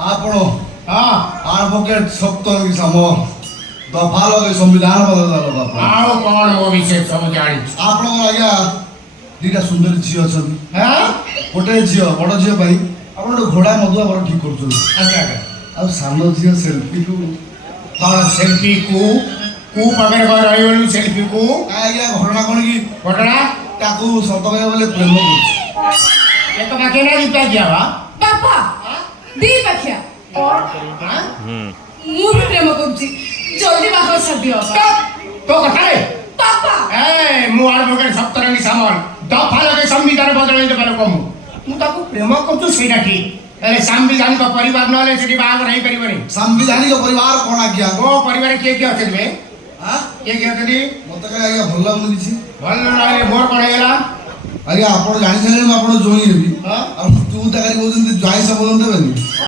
ଆପଣ हाँ ଆଡଭୋକେଟ ସପ୍ତରଙ୍ଗୀ ସାମ ଦଫା ଲଗେଇ ସମ୍ବିଧାନ ବଦଳିଲା ବାପା आओ कौन वो विषय सब जानी ଆପଣଙ୍କର ଆଜ୍ଞା ଦିଟା ସୁନ୍ଦରୀ ଝିଅ ଅଛନ୍ତି हाँ ଗୋଟେ ଝିଅ ବଡ଼ ଝିଅ ପାଇଁ ଆପଣ ଗୋଟେ ଘୋଡ଼ା ମଧୁଆ ବଡ଼ ଠିକ୍ କରୁଛନ୍ତି अच्छा ଆଉ ସାନ ଝିଅ ସେଲ୍ଫିକୁ कौन सेल्फी कू पकड़ कर रही वाली सेल्फी को ଆଜ୍ଞା ଘଟଣା କ'ଣ କି घटना ତାକୁ ସତ କହିବାକୁ ଗଲେ ପ୍ରେମ କରୁଛି ये तो बाकी ना जीता गया वा ବାପା ଦି ପାଖିଆ हाँ ମୁଁ ବି ପ୍ରେମ କରୁଛି ଜଲ୍ଦି ବାହାଘର ଛାଡ଼ିଦିଅ तो कथा रे ବାପା ए मु आडभोकेट सप्तरंगी सामान दफा लगे संविधान बदल दे पारे कम मु ताको प्रेम करतु सेटा ठीक अरे संविधानिक परिवार नले सेठी बाग रही परिबनी ସାମ୍ବିଧାନିକ ପରିବାର କ'ଣ ଆଜ୍ଞା ओ परिवार के अछन बे ଆଁ? के अछन ମତେ କାହିଁ ଆଜ୍ଞା ଭଲ ଲାଗୁନି କିଛି भल लागले मोर कोन हेला ଆଜ୍ଞା ଆପଣ ଜାଣିସାରିଲେଣି ମୁଁ ଆପଣ ଜୋଇଁ ହେବି ହଁ ଆଉ ତୁ ତାକାରି କହୁଛନ୍ତି ଜ୍ୱାଇଁ ସମ୍ବୋଧନ ଦେବେନି